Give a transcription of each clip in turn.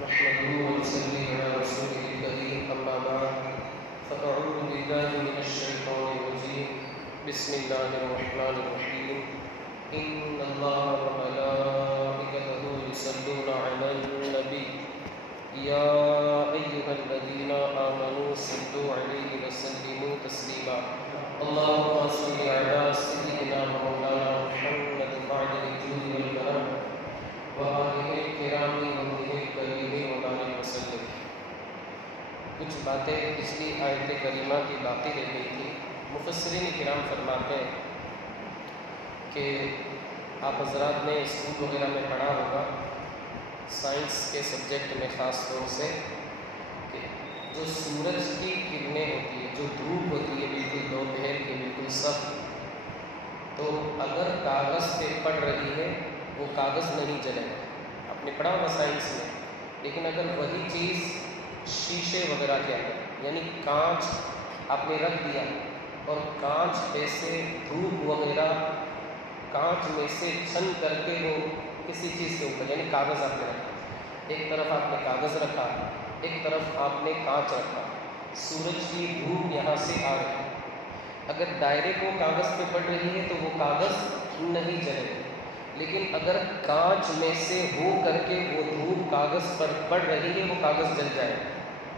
نحمده ونصلي على رسوله الكريم أما بعد فأعوذ بالله من الشيطان الرجيم بسم الله الرحمن الرحيم إن الله وملائكته يصلون على النبي يا أيها الذين آمنوا صلوا عليه وسلموا تسليما اللهم صل على سيدنا مولانا محمد وعلى الجود والكرم وآلہ الکرام ومنہ الکریم وبارک وسلم۔ کچھ باتیں پچھلی آیت کریمہ کی باقی رہ گئی تھی۔ مفسرین کرام فرماتے ہیں کہ آپ حضرات نے اسکول وغیرہ میں پڑھا ہوگا سائنس کے سبجیکٹ میں خاص طور سے کہ جو سورج کی کرنیں ہوتی ہے، جو دھوپ ہوتی ہے بالکل دوپہر کی بالکل سخت، تو اگر کاغذ پہ پڑ رہی ہے وہ کاغذ نہیں جلے گا۔ آپ نے پڑھا ہوگا سائنس میں، لیکن اگر وہی چیز شیشے وغیرہ کے اندر یعنی کانچ آپ نے رکھ دیا اور کانچ پہ سے دھوپ وغیرہ کانچ میں سے چھن کر کے وہ کسی چیز کے اوپر یعنی کاغذ آپ نے رکھا، ایک طرف آپ نے کاغذ رکھا، ایک طرف آپ نے کانچ رکھا، سورج کی دھوپ یہاں سے آ رہی ہے، اگر دائرے کو کاغذ پہ پڑ رہی ہے تو وہ کاغذ نہیں جلے گا، لیکن اگر کانچ میں سے ہو کر کے وہ دھوپ کاغذ پر پڑ رہی ہے وہ کاغذ جل جائے گا۔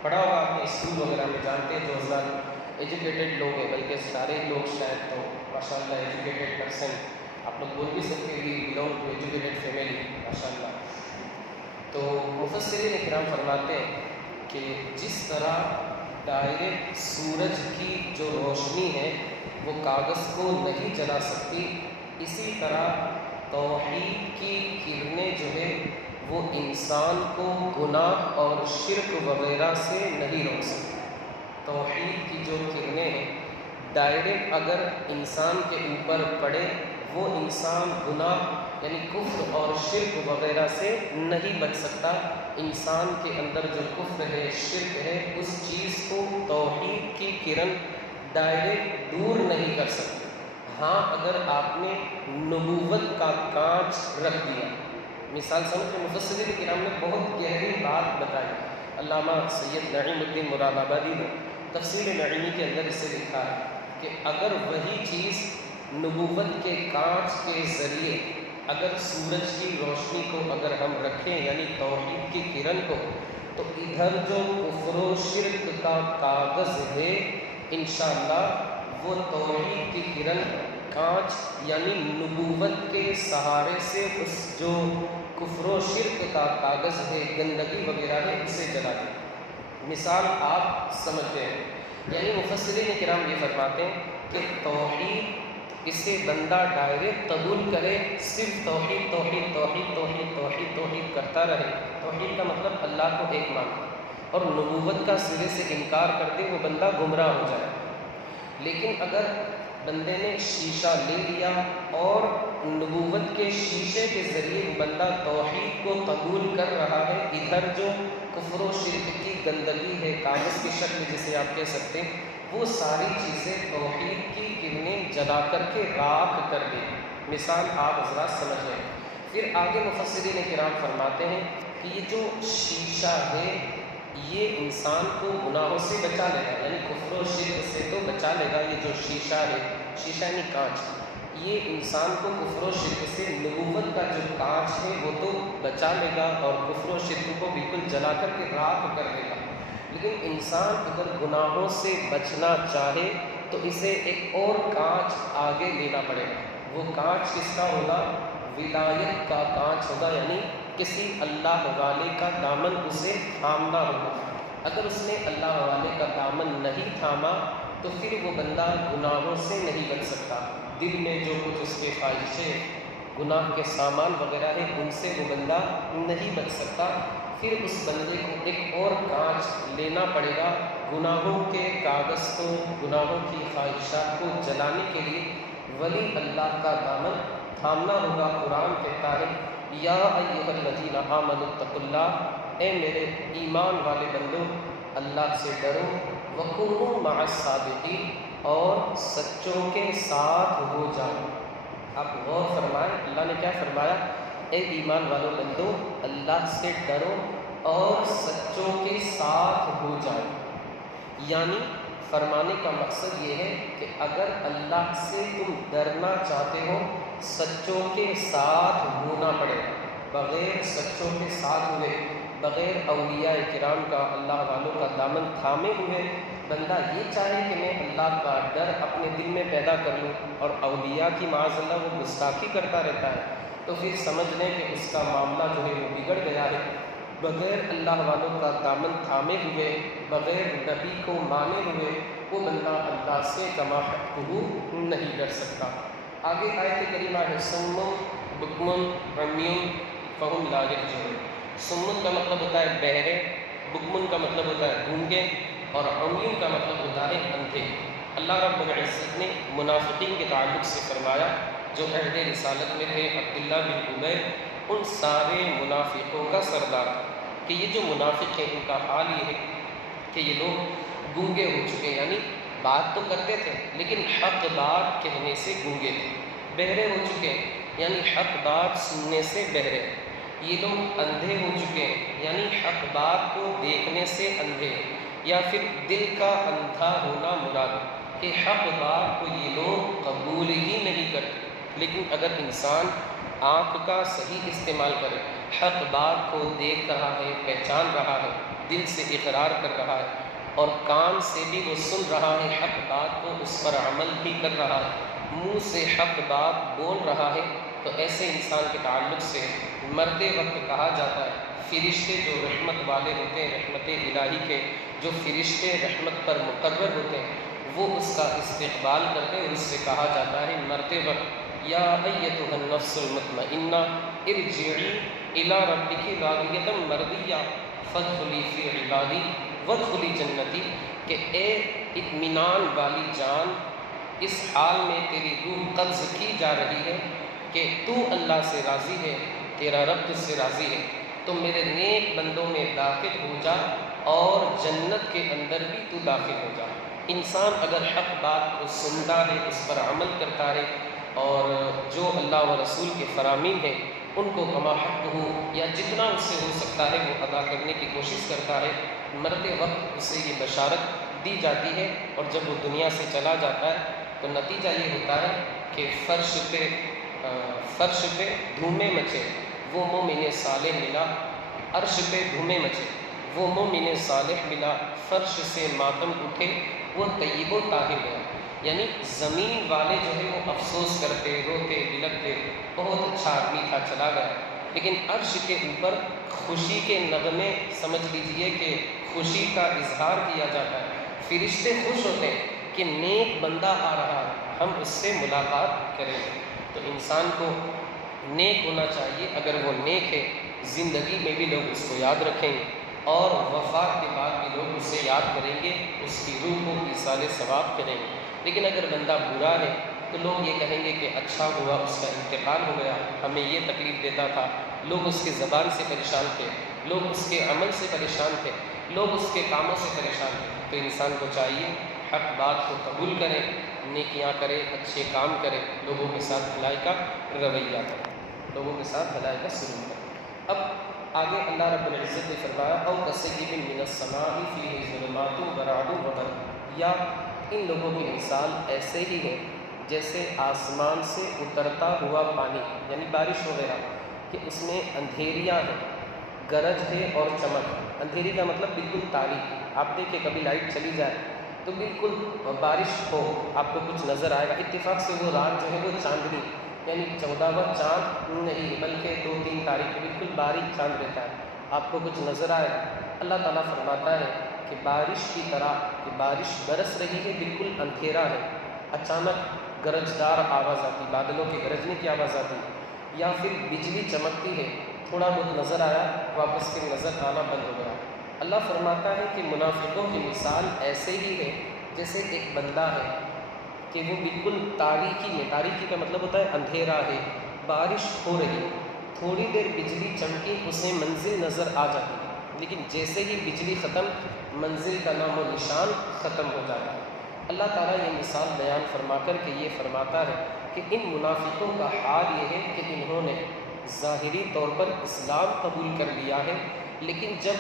پڑھا ہوگا آپ نے اسکول وغیرہ میں، جانتے ہیں جو حضرات ایجوکیٹڈ لوگ ہیں، بلکہ سارے لوگ شاید تو ماشاء اللہ ایجوکیٹڈ پرسن، آپ لوگ بول بھی سکتے ہیں بلانگ ٹو ایجوکیٹڈ فیملی ماشاء اللہ۔ تو مفسرین کرام فرماتے ہیں کہ جس طرح ڈائریکٹ سورج کی جو روشنی ہے وہ کاغذ کو نہیں جلا سکتی، اسی طرح توحید کی کرنیں جو ہے وہ انسان کو گناہ اور شرک وغیرہ سے نہیں روک سکتی۔ توحید کی جو کرنیں ہیں ڈائریکٹ اگر انسان کے اوپر پڑے وہ انسان گناہ یعنی کفر اور شرک وغیرہ سے نہیں بچ سکتا۔ انسان کے اندر جو کفر ہے، شرک ہے، اس چیز کو توحید کی کرن ڈائریکٹ دور نہیں کر سکتی۔ ہاں اگر آپ نے نبوت کا کانچ رکھ دیا، مثال سمجھ، مفسرین کرام نے بہت گہری بات بتائی۔ علامہ سید نعیم الدین مراد آبادی نے تفسیر نعیمی کے اندر اسے لکھا ہے کہ اگر وہی چیز نبوت کے کانچ کے ذریعے اگر سورج کی روشنی کو اگر ہم رکھیں یعنی توحید کی کرن کو، تو ادھر جو کفر و شرک کا کاغذ ہے انشاءاللہ وہ توحید کی کرن کانچ یعنی نبوت کے سہارے سے اس جو کفر و شرک کا کاغذ ہے، گندگی وغیرہ ہے، اسے جلا دے۔ مثال آپ سمجھتے ہیں، یعنی مفسرین کرام یہ فرماتے ہیں کہ توحید اسے بندہ ڈائریکٹ قبول کرے، صرف توحید توحید توحید توحید توحید توحید کرتا رہے، توحید کا مطلب اللہ کو ایک ماننا، اور نبوت کا سرے سے انکار کر دے وہ بندہ گمراہ ہو جائے۔ لیکن اگر بندے نے شیشہ لے لیا اور نبوت کے شیشے کے ذریعے بندہ توحید کو قبول کر رہا ہے، ادھر جو کفر و شرک کی گندگی ہے کاغذ کی شکل جسے آپ کہہ سکتے ہیں، وہ ساری چیزیں توحید کی کرنیں جلا کر کے راکھ کر دیں۔ مثال آپ حضرات سمجھ رہے ہیں۔ پھر آگے مفسرین کرام فرماتے ہیں کہ یہ جو شیشہ ہے یہ انسان کو گناہوں سے بچا لے گا، یعنی کفر و شرک سے تو بچا لے گا۔ یہ جو شیشہ ہے، شیشہ یعنی کانچ، یہ انسان کو کفر و شرک سے، نبوت کا جو کانچ ہے وہ تو بچا لے گا اور کفر و شرک کو بالکل جلا کر کے راکھ کر دے گا۔ لیکن انسان اگر گناہوں سے بچنا چاہے تو اسے ایک اور کانچ آگے لینا پڑے گا۔ وہ کانچ کس کا ہوگا؟ ولایت کا کانچ ہوگا، یعنی کسی اللہ والے کا دامن اسے تھامنا ہوگا۔ اگر اس نے اللہ والے کا دامن نہیں تھاما تو پھر وہ بندہ گناہوں سے نہیں بچ سکتا۔ دل میں جو کچھ اس کے خواہشیں، گناہ کے سامان وغیرہ ہیں، ان سے وہ بندہ نہیں بچ سکتا۔ پھر اس بندے کو ایک اور کانچ لینا پڑے گا گناہوں کے کاغذ کو، گناہوں کی خواہشات کو جلانے کے لیے ولی اللہ کا دامن تھامنا ہوگا۔ قرآن کہتا ہے یا ایھا الذین آمنوا اتقوا اللہ، اے میرے ایمان والے بندو اللہ سے ڈرو، وکونوا مع الصادقین، اور سچوں کے ساتھ ہو جاؤ۔ آپ غور فرمائیں اللہ نے کیا فرمایا؟ اے ایمان والو بندو اللہ سے ڈرو اور سچوں کے ساتھ ہو جائے۔ یعنی فرمانے کا مقصد یہ ہے کہ اگر اللہ سے تم ڈرنا چاہتے ہو سچوں کے ساتھ ہونا پڑے گا۔ بغیر سچوں کے ساتھ ہوئے، بغیر اولیاء کرام کا، اللہ والوں کا دامن تھامے ہوئے بندہ یہ چاہے کہ میں اللہ کا ڈر اپنے دل میں پیدا کر لوں اور اولیاء کی معاذ اللہ وہ گستاخی کرتا رہتا ہے، تو پھر سمجھ لیں کہ اس کا معاملہ جو ہے وہ بگڑ گیا ہے۔ بغیر اللہ والوں کا دامن تھامے ہوئے، بغیر نبی کو مانے ہوئے وہ بندہ اللہ سے کما حقہ نہیں ڈر سکتا۔ آگے آیت کریمہ ہے صم بکم عمی فہم لا یرجعون۔ صم کا مطلب ہوتا ہے بہرے، بکم کا مطلب ہوتا ہے گونگے، اور عمی کا مطلب ہوتا ہے اندھے۔ اللہ رب العزت نے منافقین کے تعلق سے فرمایا جو عہد رسالت میں تھے، عبداللہ بن ابی، ان سارے منافقوں کا سردار، کہ یہ جو منافق ہیں ان کا حال یہ ہے کہ یہ لوگ گونگے ہو چکے، یعنی بات تو کرتے تھے لیکن حق بات کہنے سے گونگے تھے، بہرے ہو چکے یعنی حق بات سننے سے بہرے، یہ لوگ اندھے ہو چکے ہیں یعنی حق بات کو دیکھنے سے اندھے، یا پھر دل کا اندھا ہونا مراد کہ حق بات کو یہ لوگ قبول ہی نہیں کرتے۔ لیکن اگر انسان آنکھ کا صحیح استعمال کرے، حق بات کو دیکھ رہا ہے، پہچان رہا ہے، دل سے اقرار کر رہا ہے اور کان سے بھی وہ سن رہا ہے حق بات کو، اس پر عمل بھی کر رہا ہے، منہ سے حق بات بول رہا ہے، تو ایسے انسان کے تعلق سے مرتے وقت کہا جاتا ہے فرشتے جو رحمت والے ہوتے ہیں، رحمت الہی کے جو فرشتے رحمت پر مقرر ہوتے ہیں وہ اس کا استقبال کرتے ہیں، اس سے کہا جاتا ہے مرتے وقت یا ایتھا النفس المطمئنہ ارجعی الی ربک راضیۃ مرضیہ فادخلی فی عبادی وادخلی جنتی، کہ اے اطمینان والی جان، اس حال میں تیری روح قبض کی جا رہی ہے کہ تو اللہ سے راضی ہے، تیرا رب تجھ سے راضی ہے، تو میرے نیک بندوں میں داخل ہو جا اور جنت کے اندر بھی تو داخل ہو جا۔ انسان اگر حق بات کو سنتا ہے، اس پر عمل کرتا ہے اور جو اللہ و رسول کے فرامین ہیں ان کو کما حق ہو یا جتنا اس سے ہو سکتا ہے وہ ادا کرنے کی کوشش کرتا ہے، مرتے وقت اسے یہ بشارت دی جاتی ہے، اور جب وہ دنیا سے چلا جاتا ہے تو نتیجہ یہ ہوتا ہے کہ فرش پہ دھومے مچے وہ مومن صالح ملا، عرش پہ دھومے مچے وہ مومن صالح ملا، فرش سے ماتم اٹھے وہ طیب و طاہر گیا، یعنی زمین والے جو ہے وہ افسوس کرتے، روتے، بلکتے، بہت اچھا آدمی تھا چلا گیا، لیکن عرش کے اوپر خوشی کے نغمے سمجھ لیجئے کہ خوشی کا اظہار کیا جاتا ہے، فرشتے خوش ہوتے ہیں کہ نیک بندہ آ رہا ہے، ہم اس سے ملاقات کریں گے۔ تو انسان کو نیک ہونا چاہیے، اگر وہ نیک ہے زندگی میں بھی لوگ اس کو یاد رکھیں گے اور وفات کے بعد بھی لوگ اسے یاد کریں گے، اس کی روح کو ایصال ثواب کریں گے۔ لیکن اگر بندہ برا ہے تو لوگ یہ کہیں گے کہ اچھا ہوا اس کا انتقال ہو گیا، ہمیں یہ تکلیف دیتا تھا، لوگ اس کی زبان سے پریشان تھے، لوگ اس کے عمل سے پریشان تھے، لوگ اس کے کاموں سے پریشان تھے۔ تو انسان کو چاہیے حق بات کو قبول کرے، نیکیاں کرے، اچھے کام کرے، لوگوں کے ساتھ بھلائی کا رویہ کرے، لوگوں کے ساتھ بھلائی کا سلوک کرے۔ اب آگے اللہ رب العزت نے فرمایا او کصیب من السماء فیہ ظلمات ورعد وبرق، یا ان لوگوں کی مثال ایسے ہی ہے جیسے آسمان سے اترتا ہوا پانی، یعنی بارش وغیرہ، کہ اس میں اندھیریاں ہیں، گرج ہے اور چمک۔ اندھیری کا مطلب بالکل تاریکی، آپ دیکھیں کبھی لائٹ چلی جائے تو بالکل بارش ہو آپ کو کچھ نظر آئے گا، اتفاق سے وہ رات جو ہے وہ چاندنی، یعنی 14واں چاند نہیں بلکہ 2-3 تاریخ بالکل باریک چاند رہتا ہے، آپ کو کچھ نظر آئے گا۔ اللہ تعالیٰ فرماتا ہے کہ بارش کی طرح کہ بارش برس رہی ہے، بالکل اندھیرا ہے، اچانک گرجدار آواز آتی، بادلوں کے گرجنے کی آواز آتی، یا پھر بجلی چمکتی ہے، تھوڑا بہت نظر آیا واپس پھر نظر آنا بند ہو گیا۔ اللہ فرماتا ہے کہ منافقوں کی مثال ایسے ہی ہے جیسے ایک بندہ ہے کہ وہ بالکل تاریکی میں، تاریکی کا مطلب ہوتا ہے اندھیرا ہے، بارش ہو رہی، تھوڑی دیر بجلی چمکی اسے منزل نظر آ جاتی ہے، لیکن جیسے ہی بجلی ختم منزل کا نام و نشان ختم ہو جاتا ہے۔ اللہ تعالیٰ یہ مثال بیان فرما کر کے یہ فرماتا ہے کہ ان منافقوں کا حال یہ ہے کہ انہوں نے ظاہری طور پر اسلام قبول کر لیا ہے، لیکن جب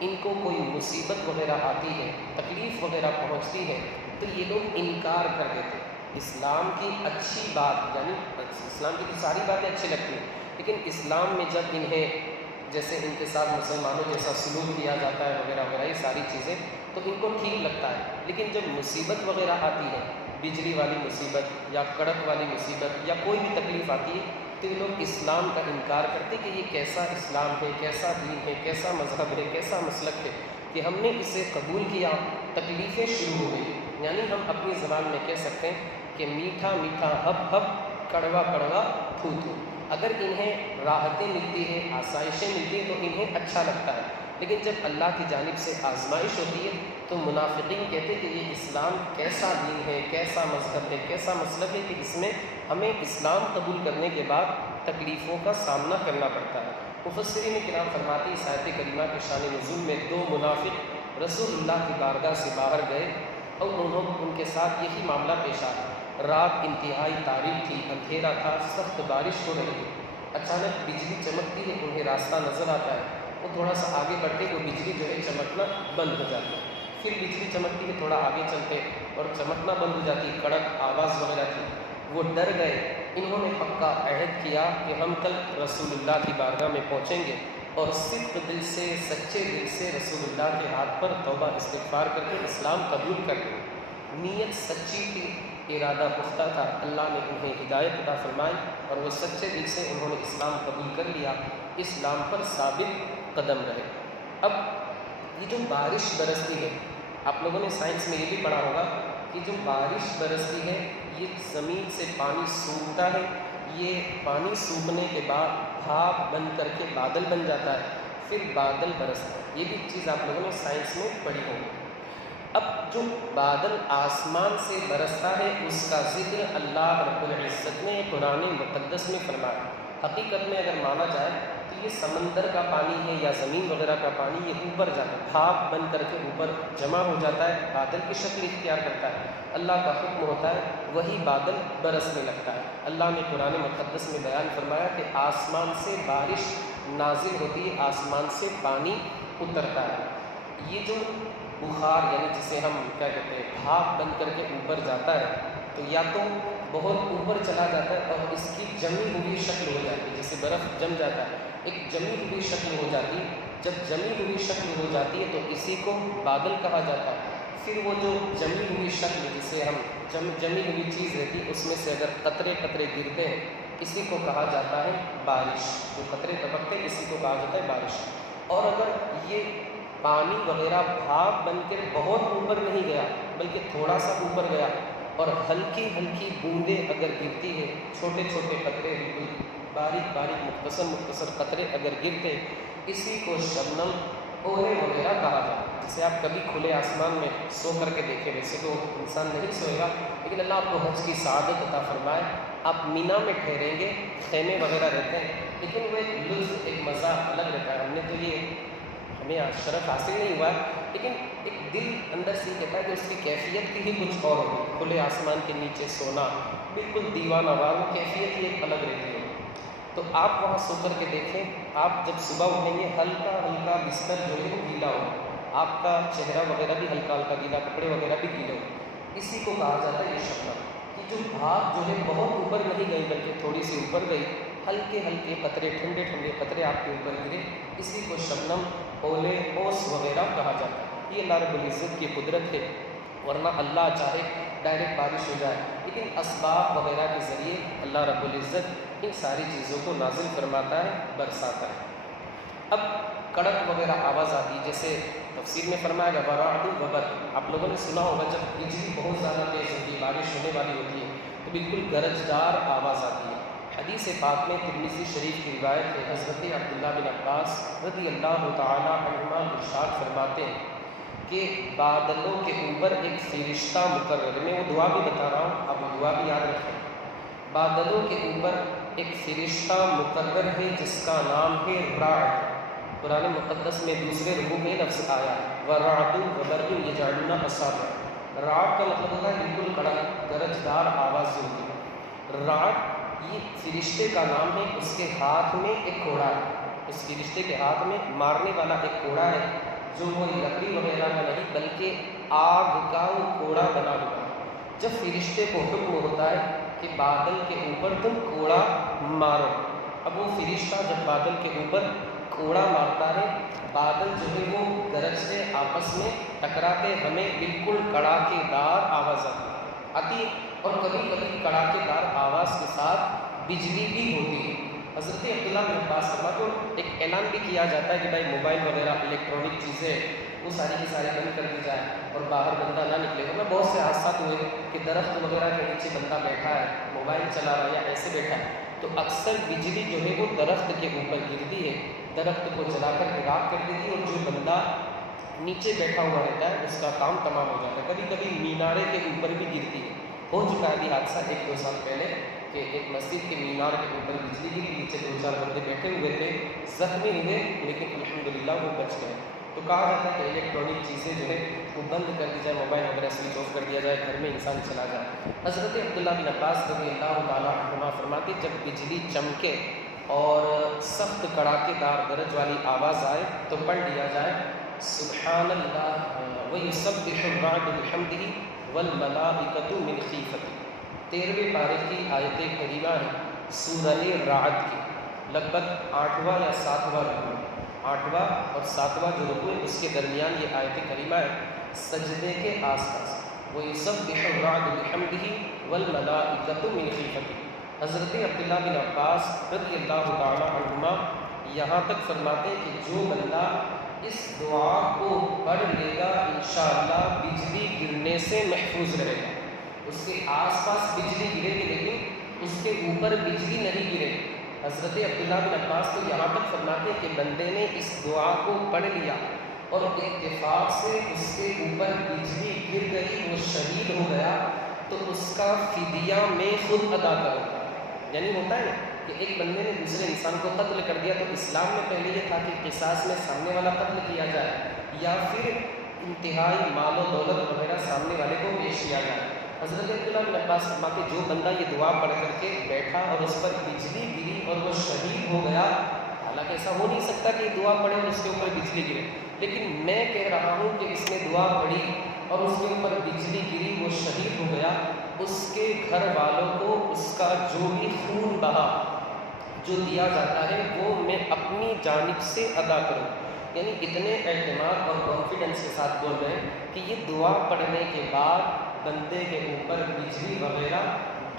ان کو کوئی مصیبت وغیرہ آتی ہے، تکلیف وغیرہ پہنچتی ہے، تو یہ لوگ انکار کر دیتے ہیں۔ اسلام کی اچھی بات، یعنی اسلام کی تو ساری باتیں اچھی لگتی ہیں، لیکن اسلام میں جب انہیں جیسے ان کے ساتھ مسلمانوں جیسا سلوک کیا جاتا ہے وغیرہ وغیرہ، یہ ساری چیزیں تو ان کو ٹھیک لگتا ہے، لیکن جب مصیبت وغیرہ آتی ہے، بجلی والی مصیبت یا کڑک والی مصیبت یا کوئی بھی تکلیف آتی ہے، تو یہ لوگ اسلام کا انکار کرتے کہ یہ کیسا اسلام ہے، کیسا دین ہے، کیسا مذہب ہے، کیسا مسلک ہے کہ ہم نے اسے قبول کیا، تکلیفیں شروع ہو گئی۔ یعنی ہم اپنی زبان میں کہہ سکتے ہیں کہ میٹھا میٹھا ہب ہب، کڑوا کڑوا تھو تھو۔ اگر انہیں راحتیں ملتی ہیں، آسائشیں ملتی ہیں تو انہیں اچھا لگتا ہے، لیکن جب اللہ کی جانب سے آزمائش ہوتی ہے تو منافقین کہتے کہ یہ اسلام کیسا دین ہے، کیسا مذہب ہے، کیسا مسلک ہے کہ اس میں ہمیں اسلام قبول کرنے کے بعد تکلیفوں کا سامنا کرنا پڑتا ہے۔ مفسرین کرام فرماتے ہیں اس آیت کریمہ کے شان نزول میں دو منافق رسول اللہ کی بارگاہ سے باہر گئے اور ان کے ساتھ یہی معاملہ پیش آیا۔ رات انتہائی تاریک تھی، اندھیرا تھا، سخت بارش ہو رہی تھی۔ اچانک بجلی چمکتی ہے، انہیں راستہ نظر آتا ہے، وہ تھوڑا سا آگے بڑھتے وہ بجلی جو ہے چمکنا بند ہو جاتی ہے، پھر بجلی چمکتی ہے، تھوڑا آگے چلتے اور چمکنا بند ہو جاتی، کڑک آواز وغیرہ تھی، وہ ڈر گئے۔ انہوں نے پکا عہد کیا کہ ہم کل رسول اللہ کی بارگاہ میں پہنچیں گے اور صدق دل سے، سچے دل سے رسول اللہ کے ہاتھ پر توبہ استغفار کر کے اسلام قبول کر لیں۔ نیت سچی تھی، ارادہ پختہ تھا، اللہ نے انہیں ہدایت عطا فرمائی اور وہ سچے دل سے انہوں نے اسلام قبول کر لیا، اسلام پر ثابت قدم رہے۔ اب یہ جو بارش برستی ہے، آپ لوگوں نے سائنس میں یہ بھی پڑھا ہوگا کہ جو بارش برستی ہے یہ زمین سے پانی سوکھتا ہے، یہ پانی سوکھنے کے بعد بھاپ بن کر کے بادل بن جاتا ہے، پھر بادل برستا ہے۔ یہ بھی چیز آپ لوگوں نے سائنس میں پڑھی ہوگی۔ اب جو بادل آسمان سے برستا ہے اس کا ذکر اللہ رب العزت نے قرآن مقدس میں فرمایا۔ حقیقت میں اگر مانا جائے تو یہ سمندر کا پانی ہے یا زمین وغیرہ کا پانی، یہ اوپر جاتا ہے، بھاپ بن کر کے اوپر جمع ہو جاتا ہے، بادل کی شکل اختیار کرتا ہے، اللہ کا حکم ہوتا ہے، وہی بادل برسنے لگتا ہے۔ اللہ نے قرآن مقدس میں بیان فرمایا کہ آسمان سے بارش نازل ہوتی ہے، آسمان سے پانی اترتا ہے۔ یہ جو بخار یعنی جسے ہم کیا کہتے ہیں بھاپ بن کر کے اوپر جاتا ہے، تو یا تو بہت اوپر چلا جاتا ہے اور اس کی جمی ہوئی شکل ہو جاتی ہے، جیسے برف جم جاتا ہے، ایک جمی ہوئی شکل ہو جاتی ہے۔ جب جمی ہوئی شکل ہو جاتی ہے تو اسی کو بادل کہا جاتا ہے۔ پھر وہ جو جمی ہوئی شکل جسے ہم جمی ہوئی چیز رہتی ہے اس میں سے اگر قطرے قطرے گرتے ہیں، اسی کو کہا جاتا ہے بارش۔ جو قطرے ٹپکتے ہیں اسی کو کہا جاتا ہے بارش۔ اور اگر یہ پانی وغیرہ بھاپ بن کر بہت اوپر نہیں گیا بلکہ تھوڑا سا اوپر گیا اور ہلکی ہلکی بوندیں اگر گرتی ہے، چھوٹے چھوٹے قطرے، بالکل باریک باریک مختصر مختصر قطرے اگر گرتے، اسی کو شبنم، اولے وغیرہ کہا جاتا ہے۔ جسے آپ کبھی کھلے آسمان میں سو کر کے دیکھیں، ویسے تو انسان نہیں سوئے گا، لیکن اللہ آپ کو حج کی سعادت عطا فرمائے، آپ مینا میں ٹھہریں گے، خیمے وغیرہ رہتے ہیں، لیکن وہ ایک لطف، ایک مزہ الگ رہتا ہے۔ ہم نے تو یہ ہمیں شرف حاصل نہیں ہوا ہے، لیکن ایک دل اندر سے کہتا ہے کہ اس کی کیفیت کی ہی کچھ اور ہوگی۔ کھلے آسمان کے نیچے سونا، بالکل دیوانہ وار، وہ کیفیت ہی ایک الگ رہتی ہے۔ تو آپ وہاں سو کر کے دیکھیں، آپ جب صبح اٹھیں گے ہلکا ہلکا بستر جو ہے وہ گیلا ہو، آپ کا چہرہ وغیرہ بھی ہلکا ہلکا گیلا، کپڑے وغیرہ بھی گیلے ہو، اسی کو کہا جاتا ہے یہ شبنم۔ کہ جو بھاپ جو ہے بہت اوپر نہیں گئی بلکہ تھوڑی سی اوپر گئی، ہلکے ہلکے قطرے، ٹھنڈے ٹھنڈے قطرے آپ کے اوپر گرے، اسی کو شبنم، اولے، اوس وغیرہ کہا جاتا ہے۔ یہ اللہ رب العزت کی قدرت ہے، ورنہ اللہ چاہے ڈائریکٹ بارش ہو جائے، لیکن اسباب وغیرہ کے ذریعے اللہ رب العزت ان ساری چیزوں کو نازل فرماتا ہے، برساتا ہے۔ اب کڑک وغیرہ آواز آتی ہے، جیسے تفسیر میں فرمایا گیا ورعد وبرق، آپ لوگوں نے سنا ہوگا جب بجلی بہت زیادہ تیز ہوتی ہے، بارش ہونے والی ہوتی ہے تو بالکل گرجدار آواز آتی ہے۔ حدیث پاک میں ترمذی شریف کی روایت ہے، حضرت عبداللہ بن عباس رضی اللہ تعالی عنہما ارشاد فرماتے ہیں کہ بادلوں کے اوپر ایک فرشتہ مقرر ہے۔ میں وہ دعا بھی بتا رہا ہوں، آپ وہ دعا بھی یاد رکھیں۔ بادلوں کے اوپر ایک فرشتہ مقرر ہے جس کا نام ہے رعد۔ قرآن مقدس میں دوسرے رکوع میں لفظ آیا وَرَعْدٌ وَبَرْقٌ يَجْعَلُونَ أَصَابِعَهُمْ۔ رعد کا مطلب ہوتا ہے بالکل کڑک گرجدار آواز جو ہوتی ہے۔ رعد یہ فرشتے کا نام ہے، اس کے ہاتھ میں ایک گھوڑا ہے، اس فرشتے کے ہاتھ میں مارنے والا ایک کوڑا ہے جو وہ لکڑی وغیرہ کا نہیں بلکہ آگ کا وہ کوڑا بنا ہوا ہے۔ جب فرشتے کو حکم ہوتا ہے کہ بادل کے اوپر تم کوڑا مارو، اب وہ فرشتہ جب بادل کے اوپر کوڑا مارتا ہے، بادل جو ہے وہ گرجتے آپس میں ٹکراتے، ہمیں بالکل کڑاکے دار آواز آتی ہے، اور کبھی کبھی کڑاکے دار آواز کے ساتھ بجلی بھی ہوتی ہے۔ حضرت عبداللہ بن عباس کو ایک اعلان بھی کیا جاتا ہے کہ بھائی موبائل وغیرہ الیکٹرانک چیزیں وہ ساری کی ساری بند کر دی جائے اور باہر بندہ نہ نکلے۔ ورنہ بہت سے حادثات ہوئے کہ درخت وغیرہ کے نیچے بندہ بیٹھا ہے، موبائل چلا رہا ہے یا ایسے بیٹھا ہے، تو اکثر بجلی جو ہے وہ درخت کے اوپر گرتی ہے، درخت کو جلا کر کے راکھ کر دیتی ہے، اور جو بندہ نیچے بیٹھا ہوا رہتا ہے اس کا کام تمام ہو جاتا ہے۔ کبھی کبھی مینارے کے اوپر بھی گرتی ہے، ہو چکا ہے ابھی حادثہ 1-2 سال پہلے کہ ایک مسجد کے مینار کے اوپر بجلی گری، نیچے 2-4 بندے بیٹھے ہوئے تھے، زخمی ہوئے لیکن الحمدللہ وہ بچ گئے۔ تو کہا جاتا ہے کہ الیکٹرانک چیزیں جو ہے وہ بند کر دی جائے، موبائل وغیرہ سوئچ آف کر دیا جائے، گھر میں انسان چلا جائے۔ حضرت عبداللہ بن عباس رضی اللہ تعالیٰ عنہما فرماتے جب بجلی چمکے اور سخت کڑاکے دار گرج والی آواز آئے تو پڑھ لیا جائے سبحان اللہ وَيُسَبِّحُ الرَّعْدُ بِحَمْدِهِ وَالْمَلَائِكَةُ مِنْ خِیفَتِهِ۔ 13ویں پارے کی آیت کریمہ ہے سورہ رعد کی، لگ بھگ 8واں یا 7واں رکوع، 8واں اور 7واں جو رکوع ہے اس کے درمیان یہ آیت کریمہ ہے، سجدے کے آس پاس وَيُسَبِّحُ الرَّعْدُ بِحَمْدِهِ وَالْمَلَائِكَةُ مِنْ خِیفَتِهِ۔ حضرت عبداللہ بن عباس رضی اللہ تعالیٰ عنہما یہاں تک فرماتے ہیں کہ جو بندہ اس دعا کو پڑھ لے گا انشاءاللہ بجلی گرنے سے محفوظ رہے گا۔ اس کے آس پاس بجلی گرے گی لیکن اس کے اوپر بجلی نہیں گرے گی۔ حضرت عبداللہ بن عباس تو یہاں تک فرماتے ہیں کہ بندے نے اس دعا کو پڑھ لیا اور اتفاق سے اس کے اوپر بجلی گر گئی، وہ شہید ہو گیا، تو اس کا فدیہ میں خود ادا کروں گا۔ یعنی ہوتا ہے نا کہ ایک بندے نے دوسرے انسان کو قتل کر دیا تو اسلام میں پہلے یہ تھا کہ قصاص میں سامنے والا قتل کیا جائے یا پھر انتہائی مال و دولت وغیرہ سامنے والے کو پیش کیا جائے۔ حضرت عبداللہ بن عباس فرماتے جو بندہ یہ دعا پڑھ کر کے بیٹھا اور اس پر بجلی گری اور وہ شہید ہو گیا، حالانکہ ایسا ہو نہیں سکتا کہ دعا پڑھے اور اس کے اوپر بجلی گرے، لیکن میں کہہ رہا ہوں کہ اس نے دعا پڑھی اور اس کے اوپر بجلی گری، وہ شہید ہو گیا، اس کے گھر والوں کو اس کا جو بھی خون بہا جو دیا جاتا ہے وہ میں اپنی جانب سے ادا کروں۔ یعنی اتنے اعتماد اور کانفیڈنس کے ساتھ بول رہے ہیں کہ یہ دعا پڑھنے کے بعد بندے کے اوپر بجلی وغیرہ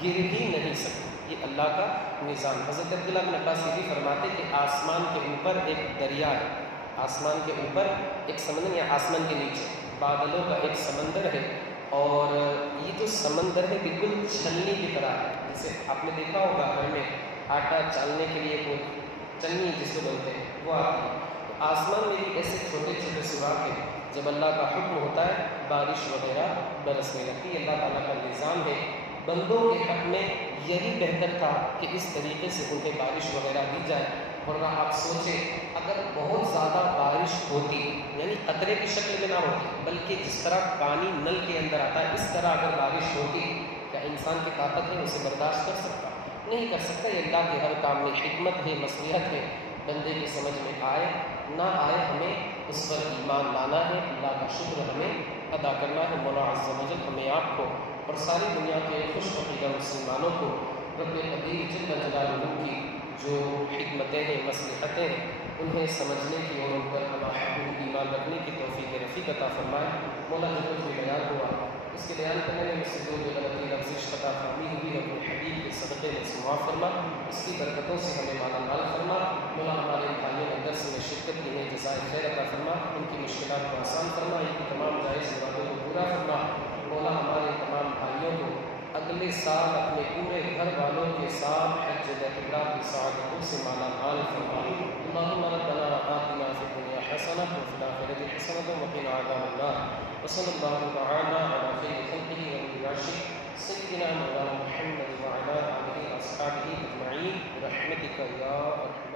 گر ہی نہیں سکتی، یہ اللہ کا نظام۔ حضرت عبداللہ بن عباس یہ بھی فرماتے کہ آسمان کے اوپر ایک دریا ہے، آسمان کے اوپر ایک سمندر یا آسمان کے نیچے بادلوں کا ایک سمندر ہے، اور یہ جو سمندر ہے بالکل چھلنی کی طرح ہے، جیسے آپ نے دیکھا ہوگا گھر میں آٹا چالنے کے لیے کوئی چلنی جس کو بولتے ہیں وہ آتی ہے، تو آسمان میں بھی ایسے چھوٹے چھوٹے سوراخ ہیں، جب اللہ کا حکم ہوتا ہے بارش وغیرہ برسنے لگتی ہے۔ اللہ تعالیٰ کا نظام ہے، بندوں کے حق میں یہی بہتر تھا کہ اس طریقے سے انہیں بارش وغیرہ دی جائے، ورنہ آپ سوچیں اگر بہت زیادہ بارش ہوتی، یعنی قطرے کی شکل میں نہ ہوتی بلکہ جس طرح پانی نل کے اندر آتا ہے اس طرح اگر بارش ہوتی، کیا انسان کی طاقت ہے اسے برداشت کر سکتا؟ نہیں کر سکتا۔ یہ اللہ کے ہر کام میں حکمت ہے، مصلحت ہے، بندے کی سمجھ میں آئے نہ آئے ہمیں اس پر ایمان لانا ہے، اللہ کا شکر ہمیں ادا کرنا ہے۔ مولا عز و جل ہمیں آپ کو اور ساری دنیا کے خوش عقیدہ مسلمانوں کو رب قدیر جل جلالہ کی جو حکمتیں ہیں، مصلحتیں ہیں، انہیں سمجھنے کی اور ان پر ہمارا ایمان رکھنے کی توفیق رفیق عطا فرمائے۔ مولا جو کچھ بھی بیان ہوا اس کے بیان کرنے میں مجھ سے جو بھی غلطی لفظ خطا فہمی ہوئی ہے اپنے حبیب کے صدقے میں سے معاف فرما، اس کی برکتوں سے ہمیں مالا مال فرما۔ مولا ہمارے بھائیوں نے درس میں شرکت کی ہے، جزائے خیر عطا فرما، ان کی مشکلات کو آسان فرما، ان کی تمام جائز مرادوں کو پورا فرما۔ مولا ہمارے تمام بھائیوں کو اگلے سال اپنے پورے گھر والوں کے ساتھ حج بیت اللہ کی سعادتوں سے مالا مال فرما۔ اللہم ربنا آتنا فی الدنیا حسنہ وفی الآخرۃ حسنۃ وقنا عذاب النار، وصلی اللہ تعالی علی خیر خلقہ ونبی عاشق سیدنا مولانا محمد وعلی آلہ واصحابہ اجمعین برحمتک یا ارحم